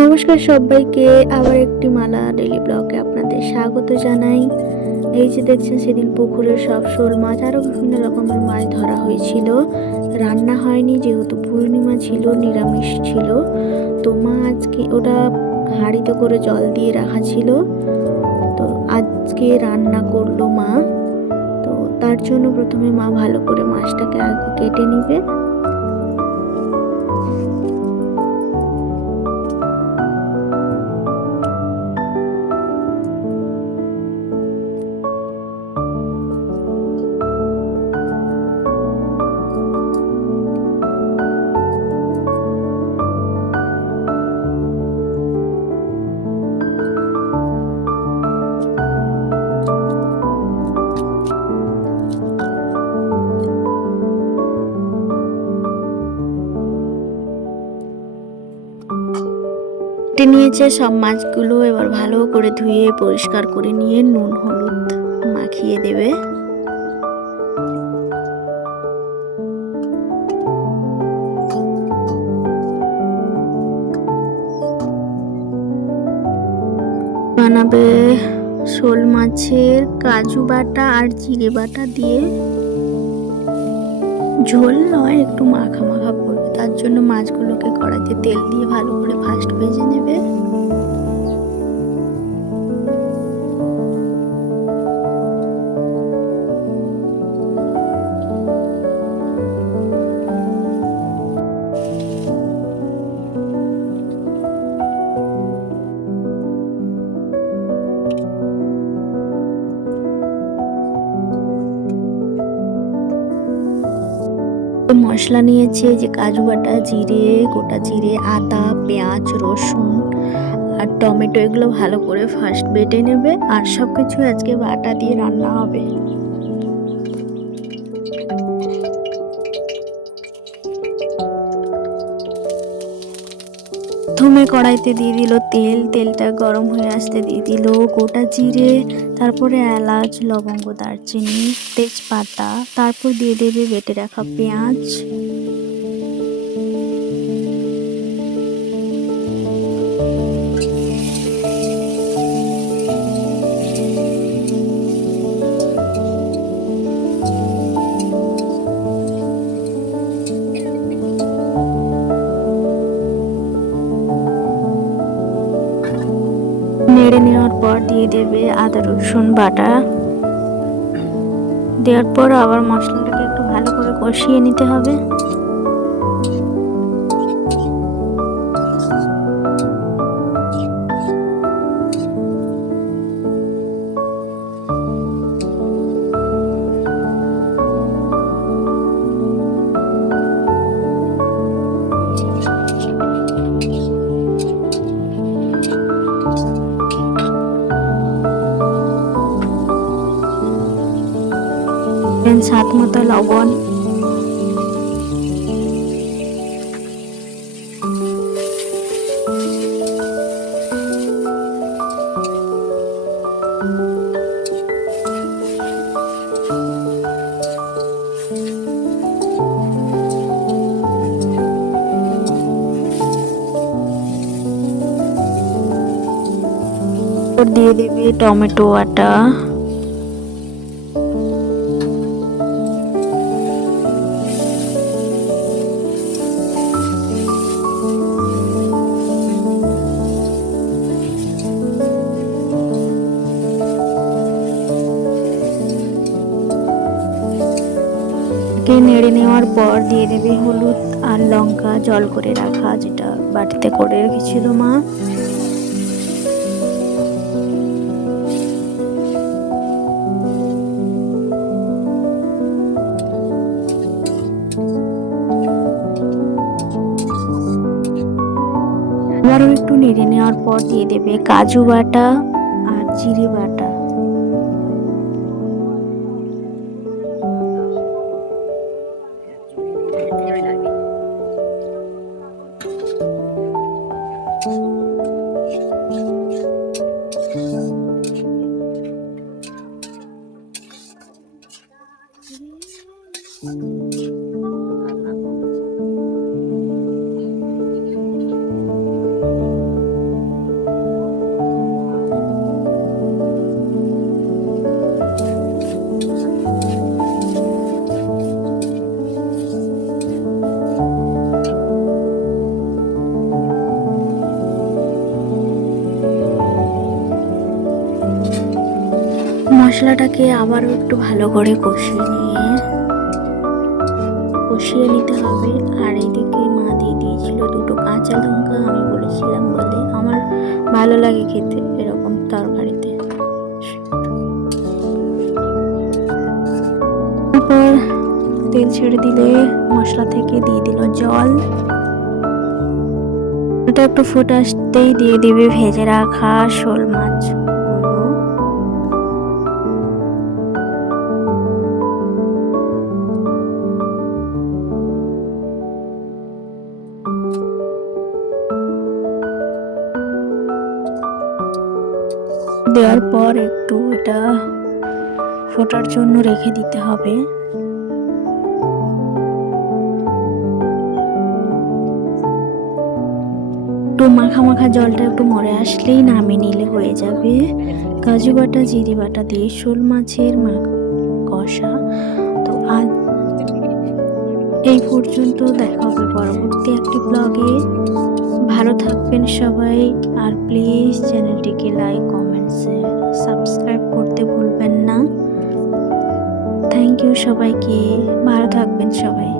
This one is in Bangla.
নমস্কার সবাইকে, আবার একটি মালা ডেইলি ব্লগে আপনাদের স্বাগত জানাই। এই যে দেখছেন, সেদিন পুকুরের সব শোল মাছ আরও বিভিন্ন রকমের মাছ ধরা হয়েছিল। রান্না হয়নি যেহেতু পূর্ণিমা ছিল, নিরামিষ ছিল। তো মা আজকে ওটা হাঁড়িতে করে জল দিয়ে রাখা ছিল, তো আজকে রান্না করলো মা। তো তার জন্য প্রথমে মা ভালো করে মাছটাকে আগে কেটে নিবে। কেটে নিয়েছে সব মাছগুলো, এবার ভালো করে ধুয়ে পরিষ্কার করে নিয়ে নুন হলুদ মাখিয়ে দেবে। বানাবে শোল মাছের কাজু বাটা আর জিরে বাটা দিয়ে ঝোল নয়, একটু মাখা মাখা করবে। তার জন্য মাছগুলোকে কড়াইতে তেল দিয়ে ভালো করে ফার্স্ট ভেজে নেবে। মশলা নিয়েছে যে কাজু বাটা, জিরে, গোটা জিরে, আদা, পেঁয়াজ, রসুন আর টমেটো, এগুলো ভালো করে ফার্স্ট বেটে নেবে। আর সব কিছু আজকে বাটা দিয়ে রান্না হবে। প্রথমে কড়াইতে দিয়ে দিল তেল, তেলটা গরম হয়ে আসতে দিয়ে দিল গোটা জিরে, তারপরে এলাচ, লবঙ্গ, দারচিনি, তেজপাতা, তারপর দিয়ে দেবে বেটে রাখা পেঁয়াজ। নেড়ে নেওয়ার পর দিয়ে দেবে আদা রসুন বাটা। দেওয়ার পর আবার মশলাটাকে একটু ভালো করে কষিয়ে নিতে হবে। স্বাদ মতো লবণ, দিয়ে দেবে টমেটো বাটা, নেড়ে নেওয়ার পর দিয়ে দেবে হলুদ আর লঙ্কা জল করে রাখা, যেটা বাটিতে করে রেখেছিল মা। আবারও একটু নেড়ে নেওয়ার পর দিয়ে দেবে কাজু বাটা আর জিরে বাটা। মশলাটাকে আবারও একটু ভালো করে কষিয়ে নিতে হবে। আর এদিকে মা দিয়ে দিয়েছিল দুটো কাঁচা লঙ্কা, আমি বলেছিলাম বলে আমার ভালো লাগে খেতে এরকম তরকারিতে। তারপর তেল ছেড়ে দিলে মশলা থেকে দিয়ে দিল জল। এটা একটু ফুটে আসতেই দিয়ে দিবে ভেজে রাখা শোল মাছ। দেওয়ার পর একটু এটা ফোটার জন্য রেখে দিতে হবে। একটু মাখা মাখা জলটা একটু মরে আসলেই নামিয়ে নিলে হয়ে যাবে কাজু বাটা জিরে বাটা দিয়ে শোল মাছের কষা। তো আজ এই পর্যন্ত, দেখা হবে পরবর্তী একটি ব্লগে। ভালো থাকবেন সবাই, আর প্লিজ চ্যানেলটিকে লাইক কমেন্ট শেয়ার সাবস্ক্রাইব করতে ভুলবেন না। থ্যাংক ইউ সবাইকে, ভালো থাকবেন সবাই।